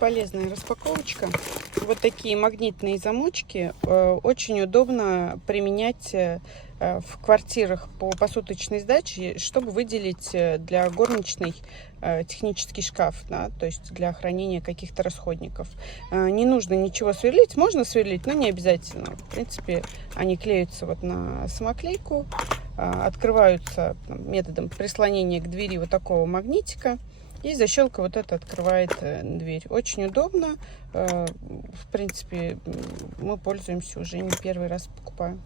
Полезная распаковочка. Вот такие магнитные замочки очень удобно применять в квартирах по посуточной сдаче, чтобы выделить для горничной технический шкаф, да, то есть для хранения каких-то расходников. Не нужно ничего сверлить, можно сверлить, но не обязательно. В принципе, они клеются вот на самоклейку, открываются методом прислонения к двери вот такого магнитика. И защелка вот эта открывает дверь. Очень удобно. В принципе, мы пользуемся уже не первый раз, покупаем.